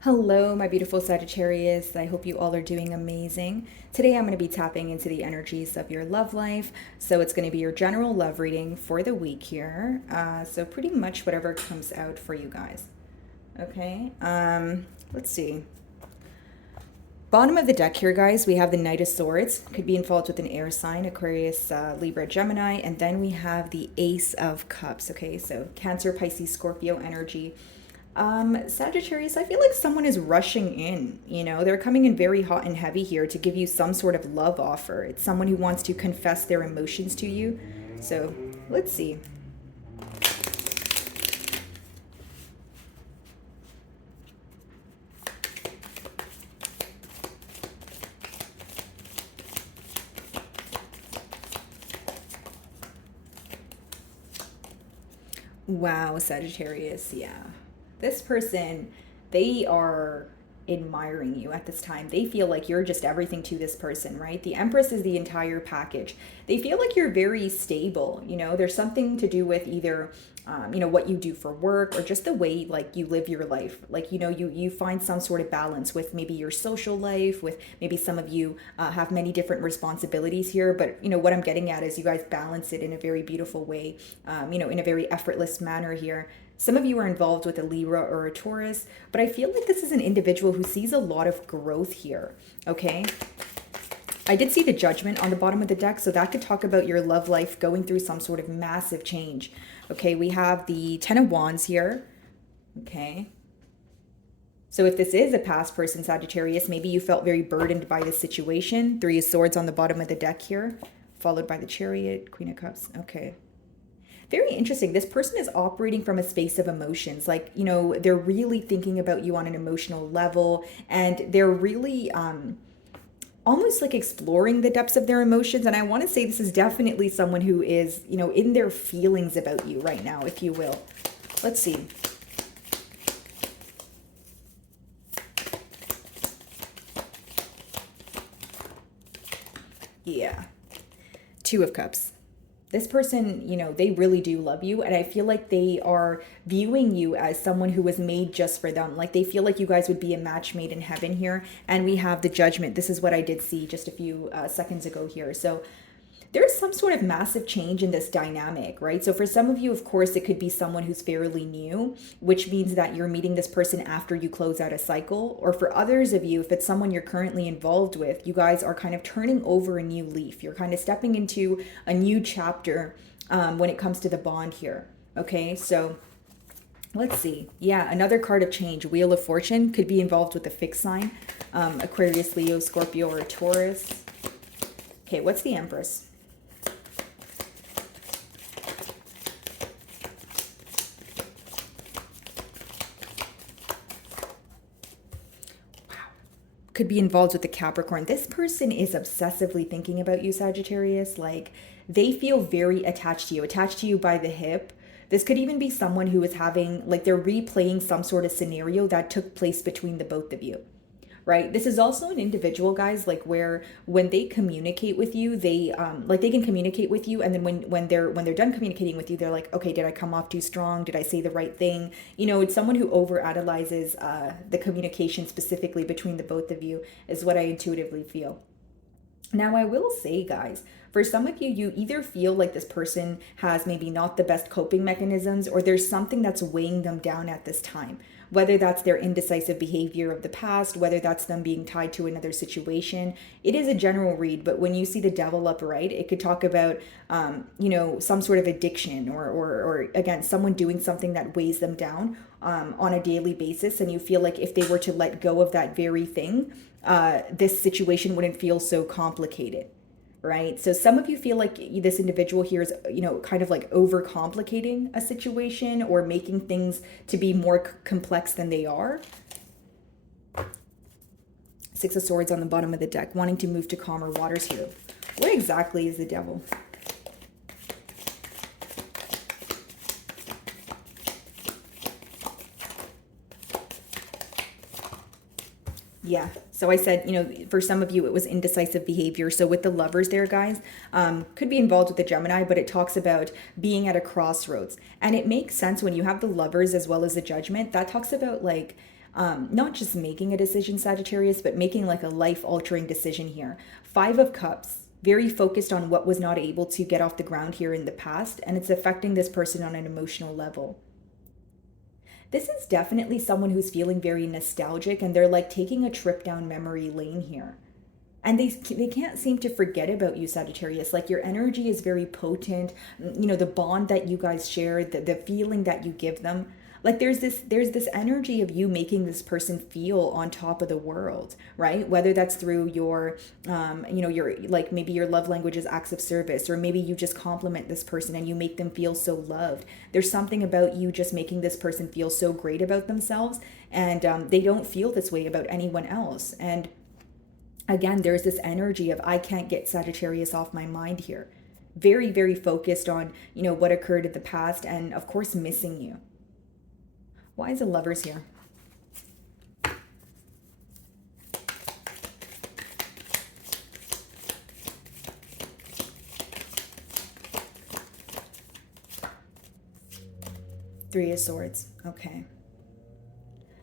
Hello, my beautiful Sagittarius. I hope you all are doing amazing. Today, I'm going to be tapping into the energies of your love life. So, it's going to be your general love reading for the week here. So, pretty much whatever comes out for you guys. Okay, let's see. Bottom of the deck here, guys, we have the Knight of Swords. Could be involved with an air sign, Aquarius, Libra, Gemini. And then we have the Ace of Cups. Okay, so Cancer, Pisces, Scorpio energy. Sagittarius, I feel like someone is rushing in. They're coming in very hot and heavy here to give you some sort of love offer. It's someone who wants to confess their emotions to you. So let's see. Wow, Sagittarius, yeah. This person, they are admiring you at this time. They feel like you're just everything to this person, right? The Empress is the entire package. They feel like you're very stable. There's something to do with either what you do for work or just the way like you live your life. Like, you find some sort of balance with maybe your social life, with maybe some of you have many different responsibilities here. But, what I'm getting at is you guys balance it in a very beautiful way, in a very effortless manner here. Some of you are involved with a Libra or a Taurus, but I feel like this is an individual who sees a lot of growth here, okay? I did see the Judgment on the bottom of the deck, so that could talk about your love life going through some sort of massive change. Okay, we have the Ten of Wands here, okay? So if this is a past person, Sagittarius, maybe you felt very burdened by this situation. Three of Swords on the bottom of the deck here, followed by the Chariot, Queen of Cups, okay. Very interesting. This person is operating from a space of emotions. Like, they're really thinking about you on an emotional level, and they're really almost like exploring the depths of their emotions. And I want to say this is definitely someone who is, in their feelings about you right now, if you will. Let's see. Yeah. Two of Cups. This person, they really do love you. And I feel like they are viewing you as someone who was made just for them. Like they feel like you guys would be a match made in heaven here. And we have the Judgment. This is what I did see just a few seconds ago here. So there's some sort of massive change in this dynamic, right? So for some of you, of course, it could be someone who's fairly new, which means that you're meeting this person after you close out a cycle. Or for others of you, if it's someone you're currently involved with, you guys are kind of turning over a new leaf. You're kind of stepping into a new chapter when it comes to the bond here. Okay, so let's see. Yeah, another card of change, Wheel of Fortune, could be involved with a fixed sign, Aquarius, Leo, Scorpio, or Taurus. Okay, what's the Empress? Could be involved with the Capricorn. This person is obsessively thinking about you, Sagittarius. Like they feel very attached to you by the hip. This could even be someone who is having, like they're replaying some sort of scenario that took place between the both of you, right? This is also an individual, guys, like where when they communicate with you, they like they can communicate with you, and then when they're done communicating with you, they're like, okay, did I come off too strong? Did I say the right thing? It's someone who over analyzes the communication specifically between the both of you, is what I intuitively feel. Now, I will say, guys, for some of you, you either feel like this person has maybe not the best coping mechanisms, or there's something that's weighing them down at this time. Whether that's their indecisive behavior of the past, whether that's them being tied to another situation. It is a general read, but when you see the Devil upright, it could talk about, some sort of addiction, or again, someone doing something that weighs them down on a daily basis. And you feel like if they were to let go of that very thing, this situation wouldn't feel so complicated, right? So some of you feel like this individual here is, kind of like overcomplicating a situation or making things to be more complex than they are. Six of Swords on the bottom of the deck, wanting to move to calmer waters here. What exactly is the Devil? Yeah. So I said, for some of you, it was indecisive behavior. So with the Lovers there, guys, could be involved with the Gemini, but it talks about being at a crossroads. And it makes sense when you have the Lovers as well as the Judgment. That talks about like, not just making a decision, Sagittarius, but making like a life-altering decision here. Five of Cups, very focused on what was not able to get off the ground here in the past, and it's affecting this person on an emotional level. This is definitely someone who's feeling very nostalgic, and they're like taking a trip down memory lane here. And they can't seem to forget about you, Sagittarius. Like, your energy is very potent. The bond that you guys share, the feeling that you give them. Like, there's this energy of you making this person feel on top of the world, right? Whether that's through your like, maybe your love language is acts of service, or maybe you just compliment this person and you make them feel so loved. There's something about you just making this person feel so great about themselves, and they don't feel this way about anyone else. And again, there's this energy of, I can't get Sagittarius off my mind here. Very, very focused on, what occurred in the past, and of course, missing you. Why is the Lovers here? Three of Swords. Okay.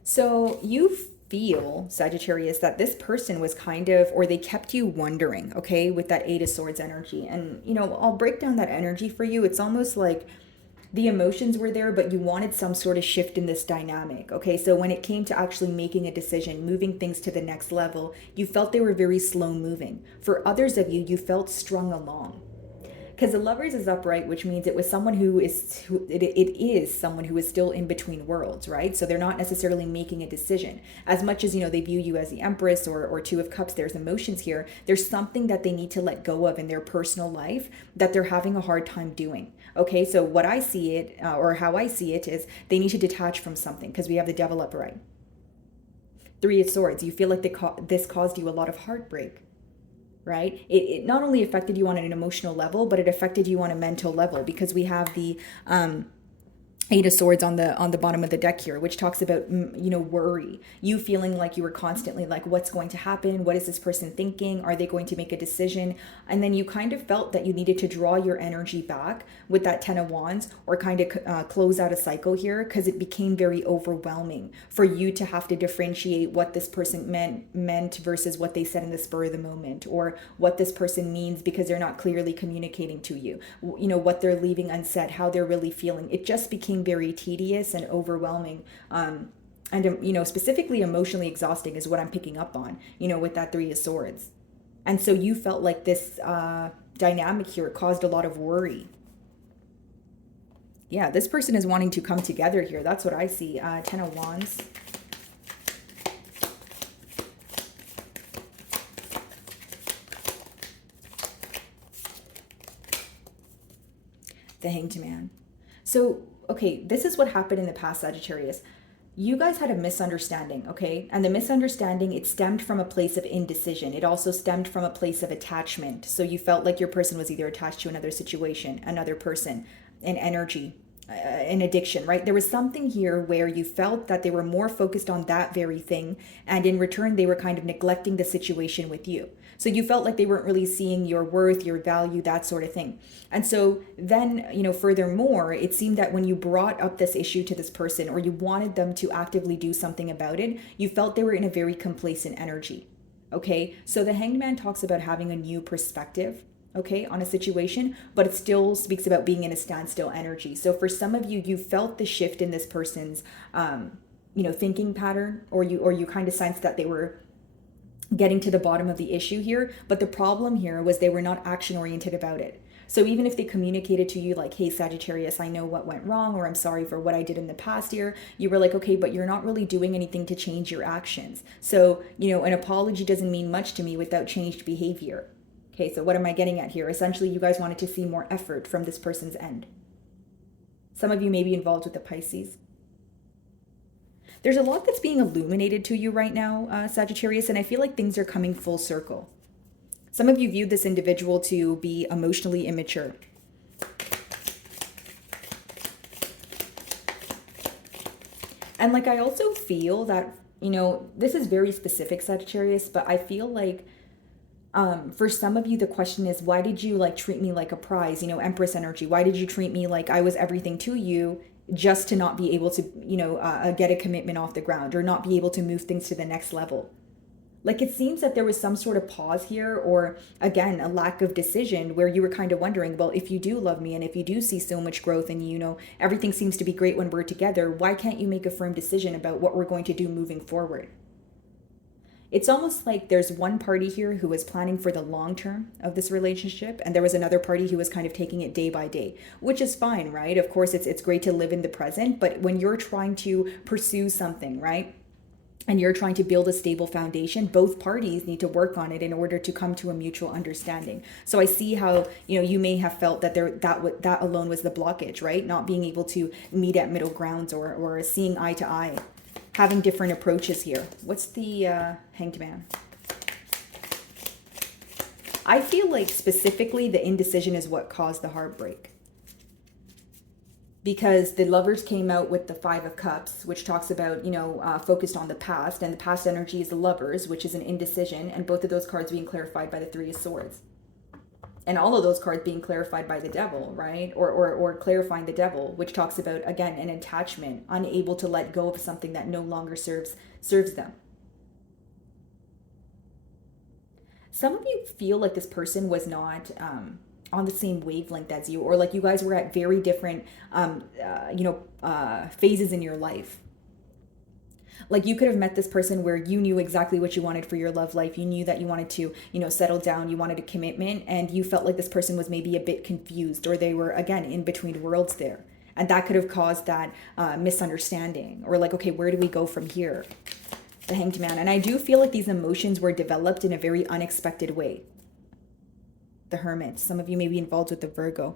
So you feel, Sagittarius, that this person was kind of, or they kept you wondering, okay, with that Eight of Swords energy. And, I'll break down that energy for you. It's almost like the emotions were there, but you wanted some sort of shift in this dynamic, okay? So when it came to actually making a decision, moving things to the next level, you felt they were very slow moving. For others of you, you felt strung along. Because the Lovers is upright, which means it was someone it is someone who is still in between worlds, right? So they're not necessarily making a decision. As much as, they view you as the Empress or Two of Cups, there's emotions here. There's something that they need to let go of in their personal life that they're having a hard time doing. Okay, so what I see it, or how I see it, is they need to detach from something, because we have the Devil upright. Three of Swords, you feel like this caused you a lot of heartbreak. Right? It not only affected you on an emotional level, but it affected you on a mental level, because we have the Eight of Swords on the bottom of the deck here, which talks about, worry. You feeling like you were constantly like, what's going to happen? What is this person thinking? Are they going to make a decision? And then you kind of felt that you needed to draw your energy back with that Ten of Wands, or kind of close out a cycle here, because it became very overwhelming for you to have to differentiate what this person meant versus what they said in the spur of the moment, or what this person means because they're not clearly communicating to you, what they're leaving unsaid, how they're really feeling. It just became very tedious and overwhelming, and specifically emotionally exhausting is what I'm picking up on, with that Three of Swords. And so you felt like this dynamic here caused a lot of worry. Yeah, this person is wanting to come together here. That's what I see. Ten of Wands. The Hanged Man. So, okay, this is what happened in the past, Sagittarius. You guys had a misunderstanding, okay? And the misunderstanding, it stemmed from a place of indecision. It also stemmed from a place of attachment. So you felt like your person was either attached to another situation, another person, an energy, an addiction, right? There was something here where you felt that they were more focused on that very thing, and in return, they were kind of neglecting the situation with you. So you felt like they weren't really seeing your worth, your value, that sort of thing. And so then, furthermore, it seemed that when you brought up this issue to this person, or you wanted them to actively do something about it, you felt they were in a very complacent energy. Okay, so the Hanged Man talks about having a new perspective, okay, on a situation, but it still speaks about being in a standstill energy. So for some of you, you felt the shift in this person's, thinking pattern, or you kind of sensed that they were getting to the bottom of the issue here. But the problem here was they were not action oriented about it. So even if they communicated to you like, hey, Sagittarius, I know what went wrong, or I'm sorry for what I did in the past year, you were like, okay, but you're not really doing anything to change your actions. So, an apology doesn't mean much to me without changed behavior. Okay, so what am I getting at here? Essentially, you guys wanted to see more effort from this person's end. Some of you may be involved with the Pisces. There's a lot that's being illuminated to you right now, Sagittarius, and I feel like things are coming full circle. Some of you viewed this individual to be emotionally immature. And I also feel that, this is very specific, Sagittarius, but I feel like for some of you, the question is, why did you treat me like a prize? Empress energy. Why did you treat me like I was everything to you just to not be able to, get a commitment off the ground, or not be able to move things to the next level. Like, it seems that there was some sort of pause here, or again, a lack of decision, where you were kind of wondering, well, if you do love me and if you do see so much growth and, everything seems to be great when we're together, why can't you make a firm decision about what we're going to do moving forward? It's almost like there's one party here who was planning for the long term of this relationship, and there was another party who was kind of taking it day by day, which is fine, right? Of course, it's great to live in the present, but when you're trying to pursue something, right? And you're trying to build a stable foundation, both parties need to work on it in order to come to a mutual understanding. So I see how, you may have felt that that alone was the blockage, right? Not being able to meet at middle grounds, or seeing eye to eye, having different approaches here. What's the Hanged Man? I feel like specifically the indecision is what caused the heartbreak. Because the Lovers came out with the Five of Cups, which talks about, focused on the past, and the past energy is the Lovers, which is an indecision, and both of those cards being clarified by the Three of Swords. And all of those cards being clarified by the Devil, right? Or clarifying the Devil, which talks about, again, an attachment, unable to let go of something that no longer serves them. Some of you feel like this person was not on the same wavelength as you, or like you guys were at very different phases in your life. Like, you could have met this person where you knew exactly what you wanted for your love life. You knew that you wanted to, settle down, you wanted a commitment, and you felt like this person was maybe a bit confused, or they were, again, in between worlds there. And that could have caused that misunderstanding, or like, okay, where do we go from here? The Hanged Man. And I do feel like these emotions were developed in a very unexpected way. The Hermit. Some of you may be involved with the Virgo.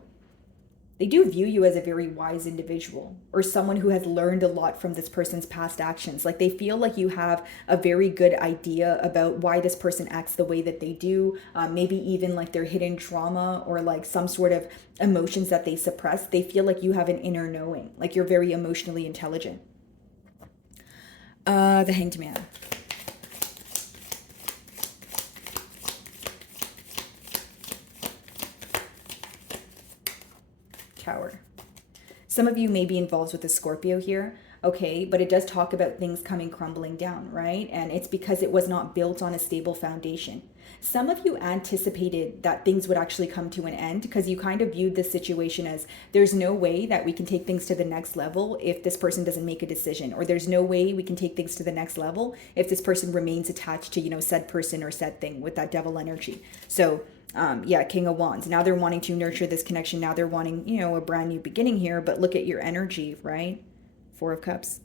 They do view you as a very wise individual, or someone who has learned a lot from this person's past actions. Like, they feel like you have a very good idea about why this person acts the way that they do. Maybe even like their hidden trauma, or like some sort of emotions that they suppress. They feel like you have an inner knowing, like you're very emotionally intelligent. The Hanged Man. Tower. Some of you may be involved with a Scorpio here, okay, but it does talk about things coming crumbling down, right? And it's because it was not built on a stable foundation. Some of you anticipated that things would actually come to an end, because you kind of viewed this situation as, there's no way that we can take things to the next level if this person doesn't make a decision, or there's no way we can take things to the next level if this person remains attached to, said person or said thing, with that Devil energy. So King of Wands. Now they're wanting to nurture this connection. Now they're wanting, a brand new beginning here. But look at your energy, right? Four of Cups.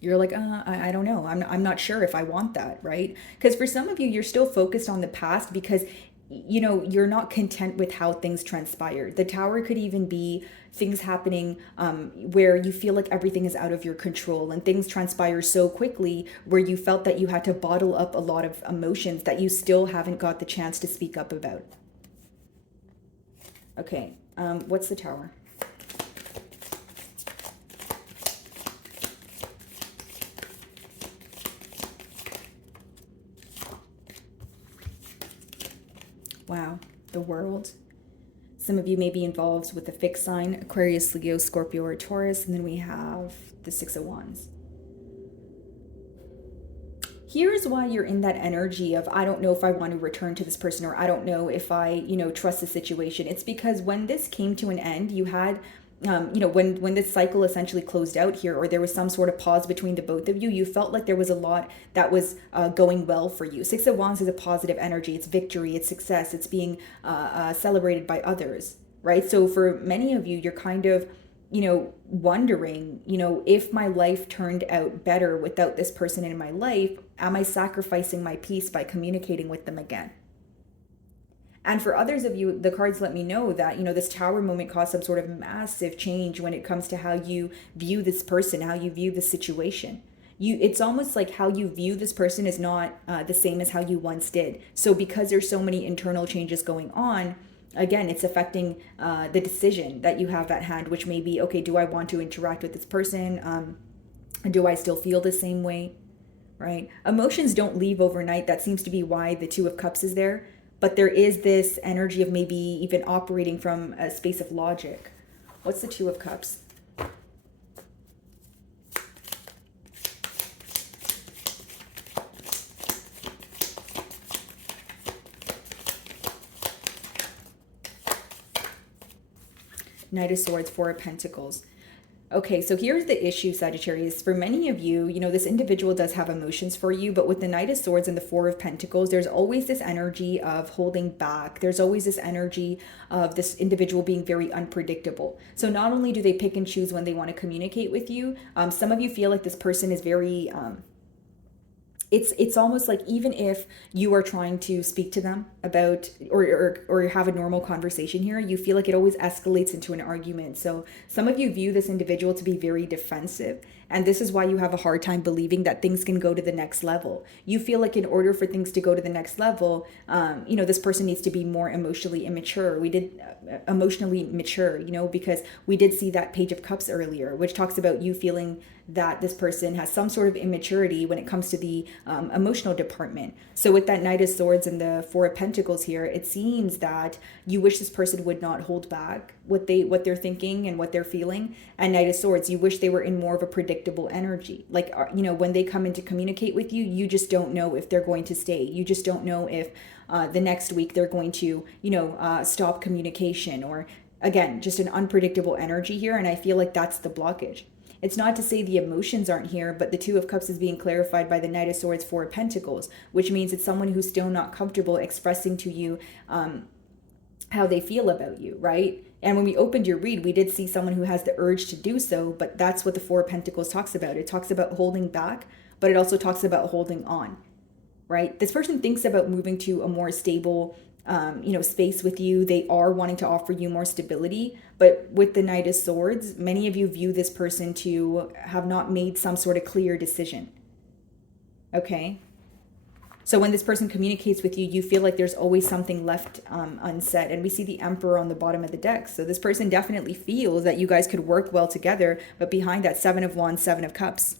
You're like, I don't know. I'm not sure if I want that, right? Because for some of you, you're still focused on the past because, you're not content with how things transpired. The Tower could even be things happening where you feel like everything is out of your control, and things transpire so quickly where you felt that you had to bottle up a lot of emotions that you still haven't got the chance to speak up about. Okay, what's the Tower? Wow, the World. Some of you may be involved with the fixed sign, Aquarius, Leo, Scorpio, or Taurus. And then we have the Six of Wands. Here's why you're in that energy of, I don't know if I want to return to this person, or I don't know if I, trust the situation. It's because when this came to an end, you had, when this cycle essentially closed out here, or there was some sort of pause between the both of you, you felt like there was a lot that was going well for you. Six of Wands is a positive energy. It's victory, it's success, it's being celebrated by others, right? So for many of you, you're kind of, wondering, if my life turned out better without this person in my life, am I sacrificing my peace by communicating with them again? And for others of you, the cards let me know that, this Tower moment caused some sort of massive change when it comes to how you view this person, how you view the situation. It's almost like how you view this person is not the same as how you once did. So because there's so many internal changes going on, again, it's affecting the decision that you have at hand, which may be, okay, do I want to interact with this person? Do I still feel the same way, right? Emotions don't leave overnight. That seems to be why the Two of Cups is there. But there is this energy of maybe even operating from a space of logic. What's the Two of Cups? Knight of Swords, Four of Pentacles. Okay, so here's the issue, Sagittarius. For many of you, this individual does have emotions for you, but with the Knight of Swords and the Four of Pentacles, there's always this energy of holding back. There's always this energy of this individual being very unpredictable. So not only do they pick and choose when they want to communicate with you, some of you feel like this person is very... It's almost like even if you are trying to speak to them about or have a normal conversation here, you feel like it always escalates into an argument. So some of you view this individual to be very defensive, and this is why you have a hard time believing that things can go to the next level. You feel like in order for things to go to the next level, this person needs to be more emotionally immature. Emotionally mature, because we did see that Page of Cups earlier, which talks about you feeling that this person has some sort of immaturity when it comes to the emotional department. So with that Knight of Swords and the Four of Pentacles here, it seems that you wish this person would not hold back what they're thinking and what they're feeling. And Knight of Swords, you wish they were in more of a predictable energy. Like, when they come in to communicate with you, you just don't know if they're going to stay. You just don't know if the next week they're going to, stop communication, or again, just an unpredictable energy here. And I feel like that's the blockage. It's not to say the emotions aren't here, but the Two of Cups is being clarified by the Knight of Swords, Four of Pentacles, which means it's someone who's still not comfortable expressing to you how they feel about you, right? And when we opened your read, we did see someone who has the urge to do so, but that's what the Four of Pentacles talks about. It talks about holding back, but it also talks about holding on, right? This person thinks about moving to a more stable space with you. They are wanting to offer you more stability, but with the Knight of Swords, many of you view this person to have not made some sort of clear decision. Okay. So when this person communicates with you, you feel like there's always something left unsaid. And we see the Emperor on the bottom of the deck. So this person definitely feels that you guys could work well together, but behind that Seven of Wands, Seven of Cups,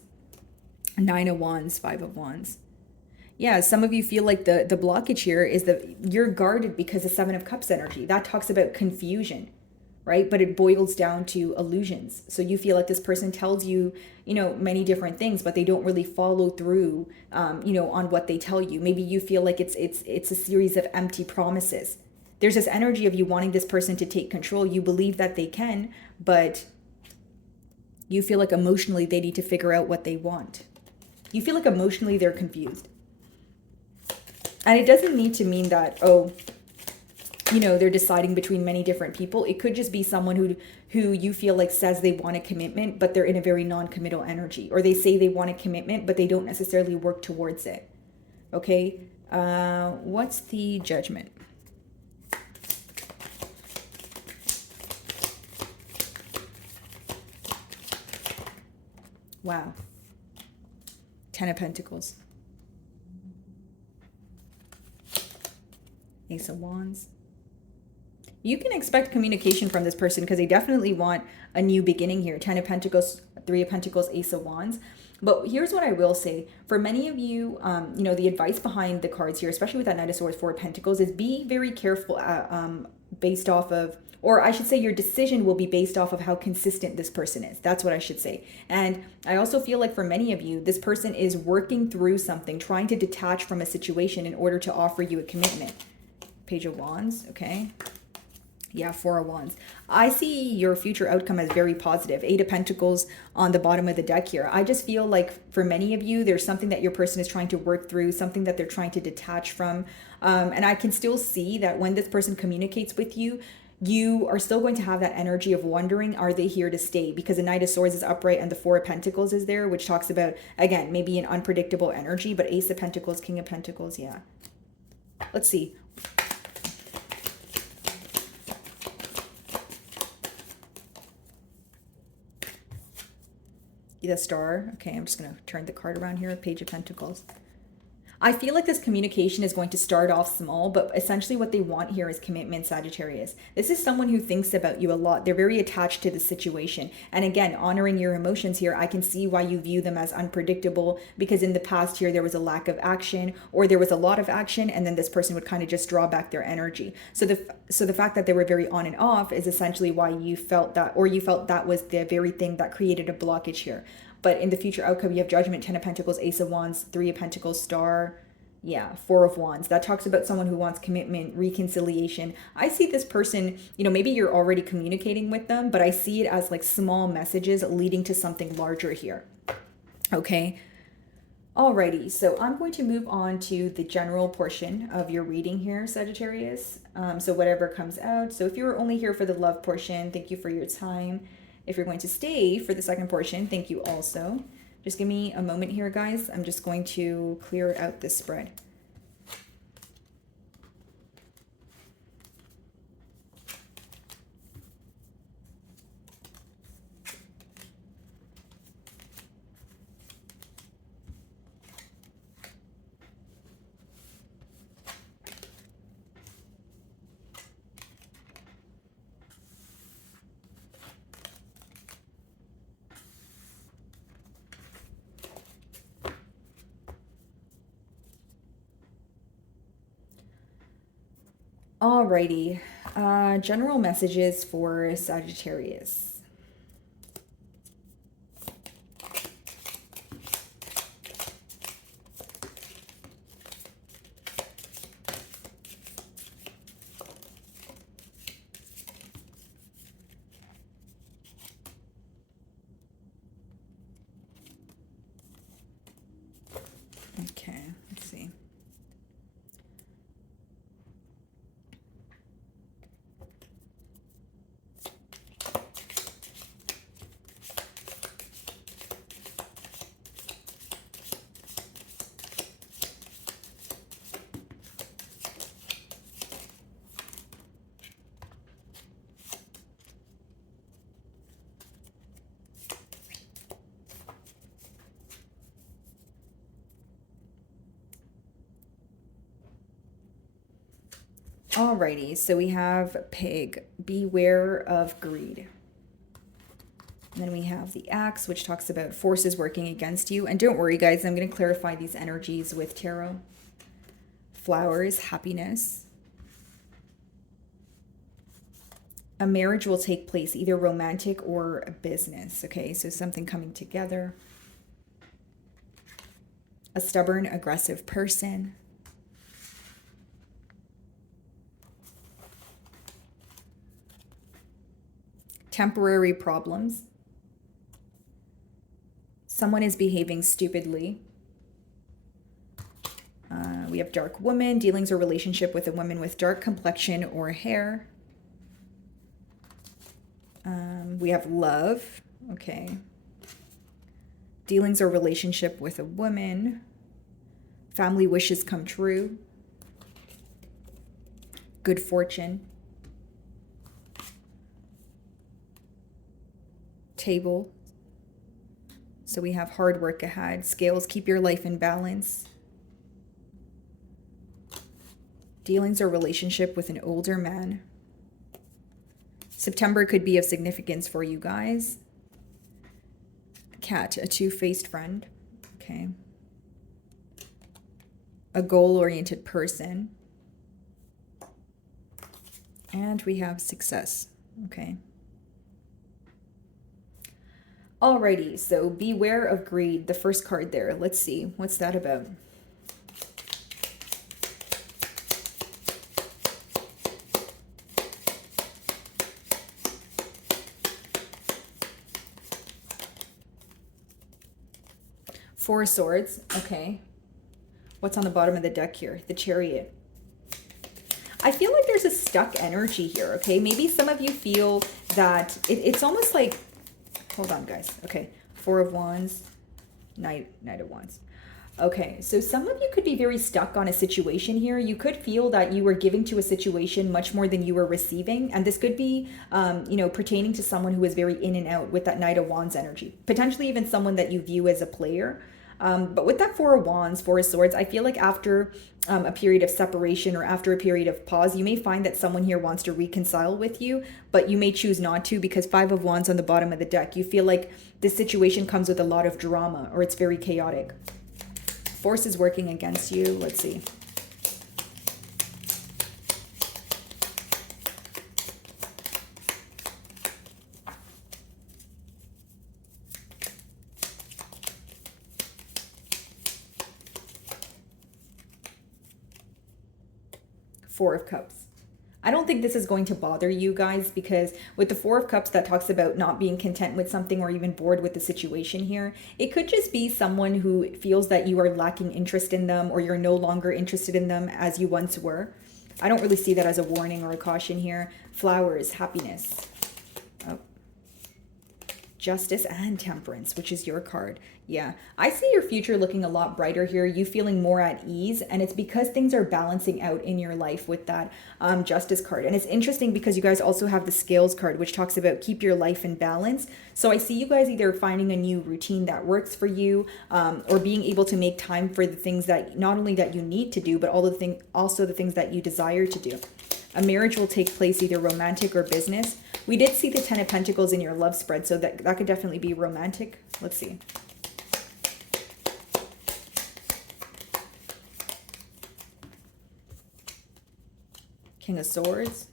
Nine of Wands, Five of Wands. Yeah, some of you feel like the blockage here is that you're guarded because of Seven of Cups energy. That talks about confusion, right? But it boils down to illusions. So you feel like this person tells you, many different things, but they don't really follow through, on what they tell you. Maybe you feel like it's a series of empty promises. There's this energy of you wanting this person to take control. You believe that they can, but you feel like emotionally they need to figure out what they want. You feel like emotionally they're confused. And it doesn't need to mean that, they're deciding between many different people. It could just be someone who you feel like says they want a commitment, but they're in a very non-committal energy. Or they say they want a commitment, but they don't necessarily work towards it. Okay? What's the Judgment? Wow. Ten of Pentacles. Ace of Wands. You can expect communication from this person because they definitely want a new beginning here. Ten of Pentacles, Three of Pentacles, Ace of Wands. But here's what I will say. For many of you, the advice behind the cards here, especially with that Knight of Swords, Four of Pentacles, is be very careful based off of, or I should say your decision will be based off of how consistent this person is. That's what I should say. And I also feel like for many of you, this person is working through something, trying to detach from a situation in order to offer you a commitment. Page of Wands, okay. Yeah, Four of Wands. I see your future outcome as very positive. Eight of Pentacles on the bottom of the deck here. I just feel like for many of you, there's something that your person is trying to work through, something that they're trying to detach from. And I can still see that when this person communicates with you, you are still going to have that energy of wondering, are they here to stay? Because the Knight of Swords is upright and the Four of Pentacles is there, which talks about, again, maybe an unpredictable energy, but Ace of Pentacles, King of Pentacles, yeah. Let's see. The Star. Okay, I'm just going to turn the card around here. Page of Pentacles. I feel like this communication is going to start off small, but essentially what they want here is commitment, Sagittarius. This is someone who thinks about you a lot. They're very attached to the situation. And again, honoring your emotions here, I can see why you view them as unpredictable, because in the past here, there was a lack of action, or there was a lot of action, and then this person would kind of just draw back their energy. So the fact that they were very on and off is essentially why you felt that, or you felt that was the very thing that created a blockage here. But in the future outcome, you have Judgment, Ten of Pentacles, Ace of Wands, Three of Pentacles, Star, Yeah, Four of Wands. That talks about someone who wants commitment, reconciliation. I see this person, maybe you're already communicating with them, but I see it as like small messages leading to something larger here. Okay. Alrighty, so I'm going to move on to the general portion of your reading here, Sagittarius. So whatever comes out. So if you're only here for the love portion, thank you for your time. If you're going to stay for the second portion, thank you also. Just give me a moment here, guys. I'm just going to clear out this spread. Alrighty, general messages for Sagittarius. Okay, let's see. Alrighty, so we have Pig, beware of greed. And then we have the Axe, which talks about forces working against you. And don't worry, guys, I'm going to clarify these energies with tarot. Flowers, happiness. A marriage will take place, either romantic or a business, okay? So something coming together. A stubborn, aggressive person. Temporary problems. Someone is behaving stupidly. We have dark woman, dealings or relationship with a woman with dark complexion or hair. We have love, okay. Dealings or relationship with a woman. Family wishes come true. Good fortune. Table. So we have hard work ahead. Scales, keep your life in balance. Dealings or relationship with an older man. September could be of significance for you guys. Cat, a two-faced friend. Okay. A goal-oriented person. And we have success. Okay. Alrighty, so beware of greed, the first card there. Let's see, what's that about? Four of Swords, okay. What's on the bottom of the deck here? The Chariot. I feel like there's a stuck energy here, okay? Maybe some of you feel that it's almost like, hold on, guys. Okay, Four of Wands, Knight of Wands. Okay, so some of you could be very stuck on a situation here. You could feel that you were giving to a situation much more than you were receiving. And this could be, pertaining to someone who is very in and out with that Knight of Wands energy. Potentially even someone that you view as a player. But with that Four of Wands, Four of Swords, I feel like after a period of separation or after a period of pause, you may find that someone here wants to reconcile with you, but you may choose not to because Five of Wands on the bottom of the deck. You feel like this situation comes with a lot of drama or it's very chaotic. Force is working against you. Let's see. Four of Cups. I don't think this is going to bother you guys, because with the Four of Cups, that talks about not being content with something or even bored with the situation here. It could just be someone who feels that you are lacking interest in them, or you're no longer interested in them as you once were. I don't really see that as a warning or a caution here. Flowers, happiness. Oh. Justice and Temperance, which is your card. Yeah, I see your future looking a lot brighter here, you feeling more at ease, and it's because things are balancing out in your life with that Justice card. And it's interesting because you guys also have the Scales card, which talks about keep your life in balance. So I see you guys either finding a new routine that works for you, or being able to make time for the things that not only that you need to do, but also the things that you desire to do. A marriage will take place, either romantic or business. We did see the Ten of Pentacles in your love spread, so that could definitely be romantic. Let's see. King of Swords.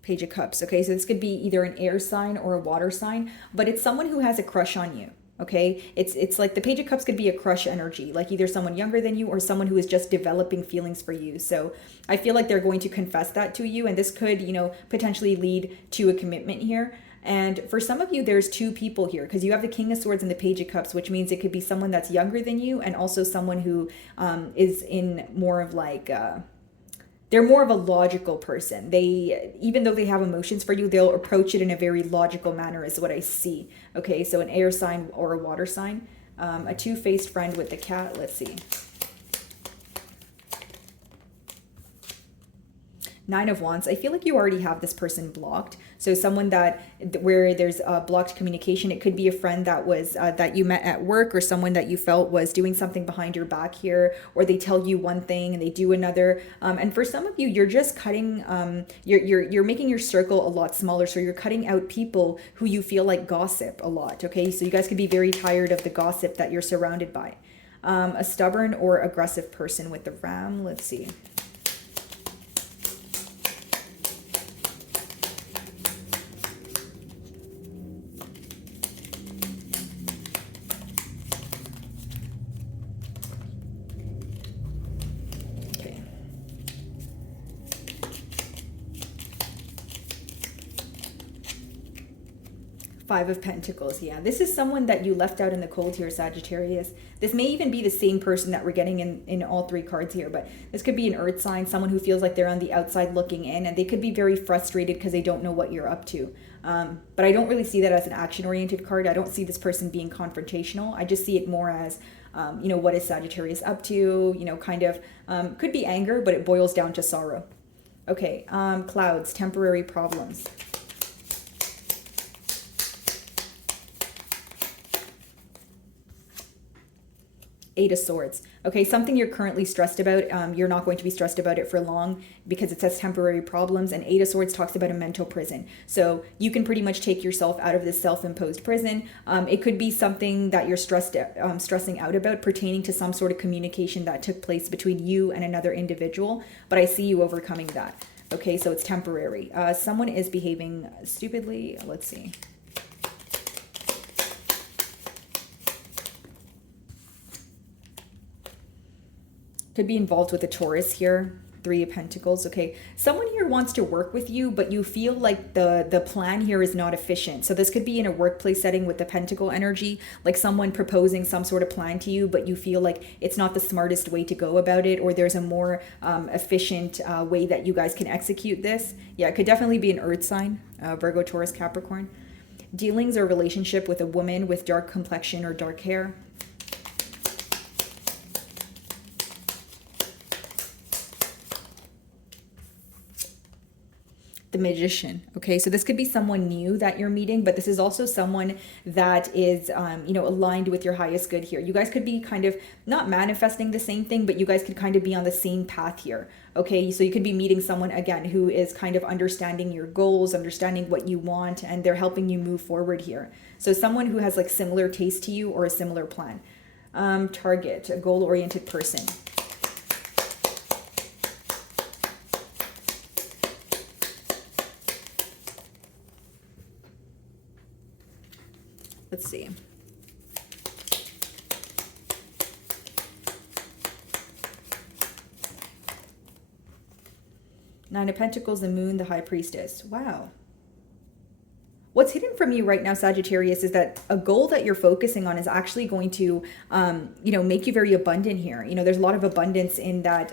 Page of Cups. Okay, so this could be either an air sign or a water sign, but it's someone who has a crush on you. Okay, it's like the Page of Cups could be a crush energy, like either someone younger than you or someone who is just developing feelings for you. So I feel like they're going to confess that to you, and this could, you know, potentially lead to a commitment here. And for some of you, there's two people here, because you have the King of Swords and the Page of Cups, which means it could be someone that's younger than you, and also someone who is in more of like they're more of a logical person. They, even though they have emotions for you, they'll approach it in a very logical manner is what I see. Okay, so an air sign or a water sign. A two-faced friend with the cat. Let's see. Nine of Wands. I feel like you already have this person blocked. So someone that, where there's blocked communication, it could be a friend that was that you met at work, or someone that you felt was doing something behind your back here, or they tell you one thing and they do another. And for some of you, you're just cutting, you're making your circle a lot smaller. So you're cutting out people who you feel like gossip a lot. Okay, so you guys could be very tired of the gossip that you're surrounded by. A stubborn or aggressive person with the Ram. Let's see. Five of Pentacles. Yeah, this is someone that you left out in the cold here, Sagittarius. This may even be the same person that we're getting in all three cards here, but this could be an earth sign, someone who feels like they're on the outside looking in, and they could be very frustrated because they don't know what you're up to. But I don't really see that as an action-oriented card. I don't see this person being confrontational. I just see it more as, you know, what is Sagittarius up to? You know, kind of, could be anger, but it boils down to sorrow. Okay, clouds, temporary problems. Eight of Swords. Okay, something you're currently stressed about, you're not going to be stressed about it for long because it says temporary problems, and Eight of Swords talks about a mental prison. So you can pretty much take yourself out of this self-imposed prison. It could be something that you're stressing out about pertaining to some sort of communication that took place between you and another individual, but I see you overcoming that. Okay, so it's temporary. Someone is behaving stupidly. Let's see. Could be involved with a Taurus here. Three of Pentacles. Okay, someone here wants to work with you, but you feel like the plan here is not efficient. So this could be in a workplace setting with the Pentacle energy, like someone proposing some sort of plan to you, but you feel like it's not the smartest way to go about it, or there's a more efficient way that you guys can execute this. Yeah, it could definitely be an earth sign, Virgo, Taurus, Capricorn. Dealings or relationship with a woman with dark complexion or dark hair. The Magician. Okay, so this could be someone new that you're meeting, but this is also someone that is, you know, aligned with your highest good here. You guys could be kind of not manifesting the same thing, but you guys could kind of be on the same path here. Okay, so you could be meeting someone again who is kind of understanding your goals, understanding what you want, and they're helping you move forward here. So someone who has like similar taste to you or a similar plan. Target, a goal-oriented person. Let's see. Nine of Pentacles, the Moon, the High Priestess. Wow. What's hidden from you right now, Sagittarius, is that a goal that you're focusing on is actually going to, make you very abundant here. There's a lot of abundance in that,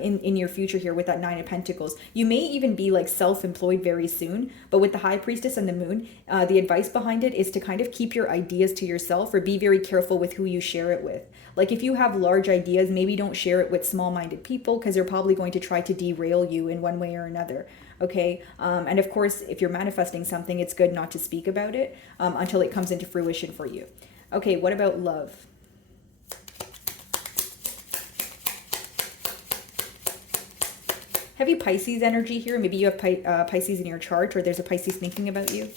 in your future here with that Nine of Pentacles. You may even be like self-employed very soon, but with the High Priestess and the Moon, the advice behind it is to kind of keep your ideas to yourself, or be very careful with who you share it with. Like if you have large ideas, maybe don't share it with small-minded people, because they're probably going to try to derail you in one way or another. Okay. And of course, if you're manifesting something, it's good not to speak about it until it comes into fruition for you. Okay. What about love? Heavy Pisces energy here. Maybe you have Pisces in your chart, or there's a Pisces thinking about you.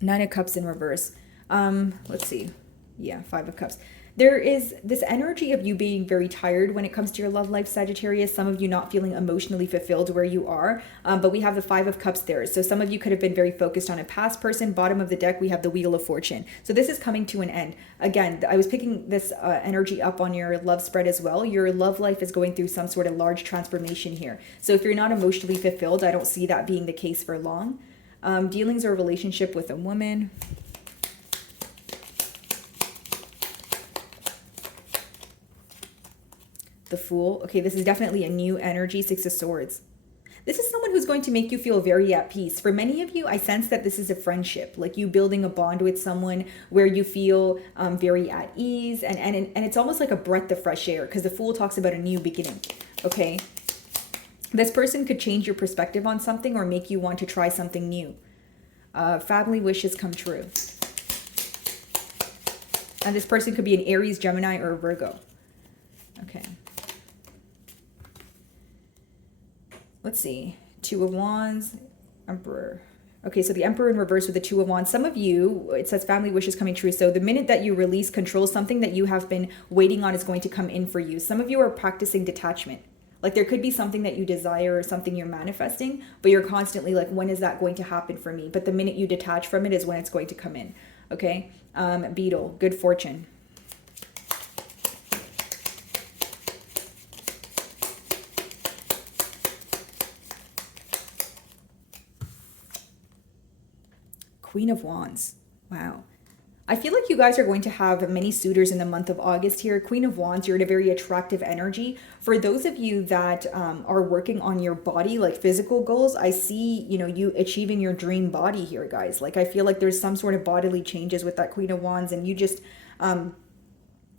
Nine of Cups in reverse. Let's see. Yeah, Five of Cups. There is this energy of you being very tired when it comes to your love life, Sagittarius. Some of you not feeling emotionally fulfilled where you are. But we have the Five of Cups there. So some of you could have been very focused on a past person. Bottom of the deck, we have the Wheel of Fortune. So this is coming to an end. Again, I was picking this energy up on your love spread as well. Your love life is going through some sort of large transformation here. So if you're not emotionally fulfilled, I don't see that being the case for long. Dealings or relationship with a woman. The Fool. Okay, this is definitely a new energy. Six of Swords. This is someone who's going to make you feel very at peace. For many of you, I sense that this is a friendship, like you building a bond with someone where you feel very at ease. And it's almost like a breath of fresh air, because the Fool talks about a new beginning. Okay. This person could change your perspective on something or make you want to try something new. Family wishes come true. And this person could be an Aries, Gemini, or a Virgo. Okay. Let's see. Two of Wands, Emperor. Okay, so the Emperor in reverse with the Two of Wands. Some of you, it says family wishes coming true. So the minute that you release control, something that you have been waiting on is going to come in for you. Some of you are practicing detachment. Like there could be something that you desire or something you're manifesting, but you're constantly like, when is that going to happen for me? But the minute you detach from it is when it's going to come in. Okay. Beetle, good fortune. Queen of Wands. Wow. I feel like you guys are going to have many suitors in the month of August here. Queen of Wands, you're in a very attractive energy. For those of you that are working on your body, like physical goals, I see, you achieving your dream body here, guys. Like I feel like there's some sort of bodily changes with that Queen of Wands, and you just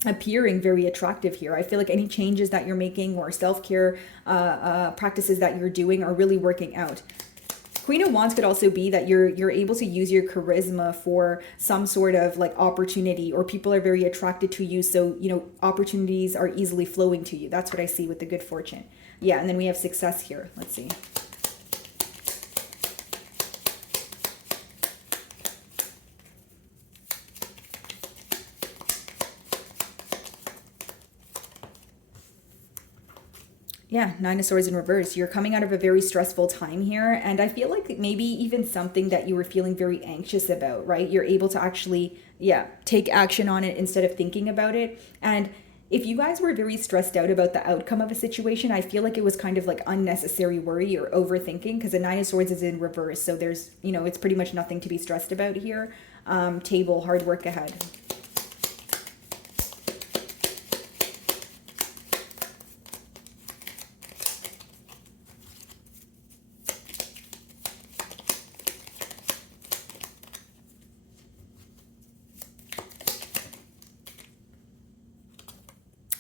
appearing very attractive here. I feel like any changes that you're making or self-care practices that you're doing are really working out. Queen of Wands could also be that you're able to use your charisma for some sort of like opportunity, or people are very attracted to you. So, opportunities are easily flowing to you. That's what I see with the good fortune. Yeah. And then we have success here. Let's see. Yeah, Nine of Swords in reverse. You're coming out of a very stressful time here. And I feel like maybe even something that you were feeling very anxious about, right? You're able to actually, take action on it instead of thinking about it. And if you guys were very stressed out about the outcome of a situation, I feel like it was kind of like unnecessary worry or overthinking, because the Nine of Swords is in reverse. So there's, it's pretty much nothing to be stressed about here. Table, hard work ahead.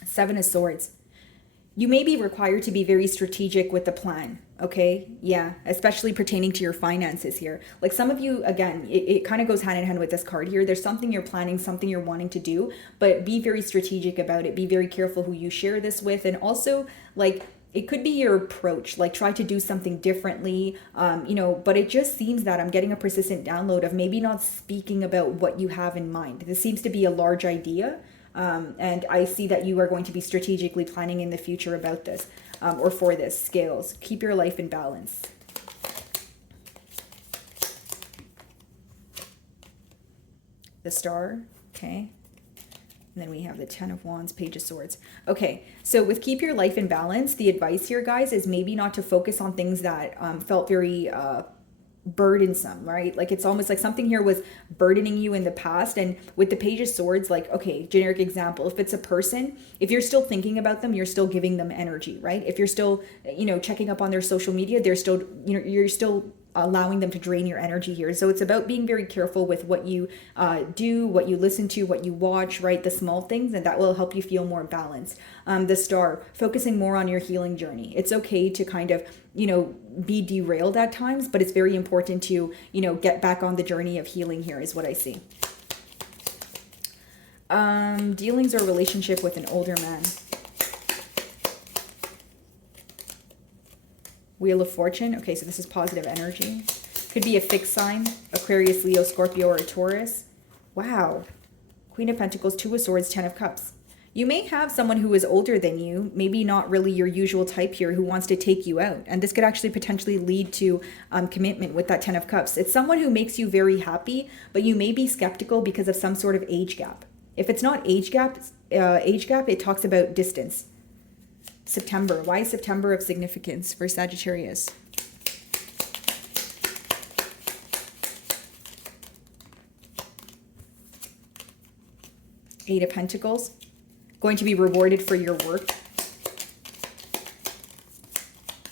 Seven of Swords. You may be required to be very strategic with the plan. Okay. Yeah. Especially pertaining to your finances here. Like some of you, again, it kind of goes hand in hand with this card here. There's something you're planning, something you're wanting to do, but be very strategic about it. Be very careful who you share this with. And also like, it could be your approach, like try to do something differently, but it just seems that I'm getting a persistent download of maybe not speaking about what you have in mind. This seems to be a large idea. And I see that you are going to be strategically planning in the future about this or for this. Scales, keep your life in balance. the Star, okay? And then we have the Ten of Wands, Page of Swords. Okay, so with keep your life in balance, the advice here, guys, is maybe not to focus on things that felt very burdensome, right? Like it's almost like something here was burdening you in the past. And with the Page of Swords, like, okay, generic example, if it's a person, if you're still thinking about them, you're still giving them energy, right? If you're still, checking up on their social media, they're still, you're still allowing them to drain your energy here. So it's about being very careful with what you do, what you listen to, what you watch, right? The small things, and that will help you feel more balanced. The Star, focusing more on your healing journey. It's okay to kind of, be derailed at times, but it's very important to, get back on the journey of healing here is what I see. Dealings or relationship with an older man. Wheel of Fortune. Okay, so this is positive energy. Could be a fixed sign, Aquarius, Leo, Scorpio, or a Taurus. Wow. Queen of Pentacles, Two of Swords, Ten of Cups. You may have someone who is older than you, maybe not really your usual type here, who wants to take you out. And this could actually potentially lead to commitment with that Ten of Cups. It's someone who makes you very happy, but you may be skeptical because of some sort of age gap. If it's not age gap, it talks about distance. September. Why is September of significance for Sagittarius? Eight of Pentacles. Going to be rewarded for your work.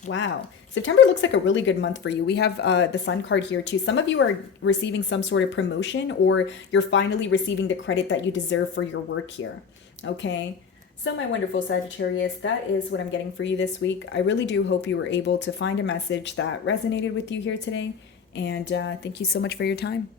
Wow. September looks like a really good month for you. We have the Sun card here too. Some of you are receiving some sort of promotion, or you're finally receiving the credit that you deserve for your work here. Okay. So my wonderful Sagittarius, that is what I'm getting for you this week. I really do hope you were able to find a message that resonated with you here today. And thank you so much for your time.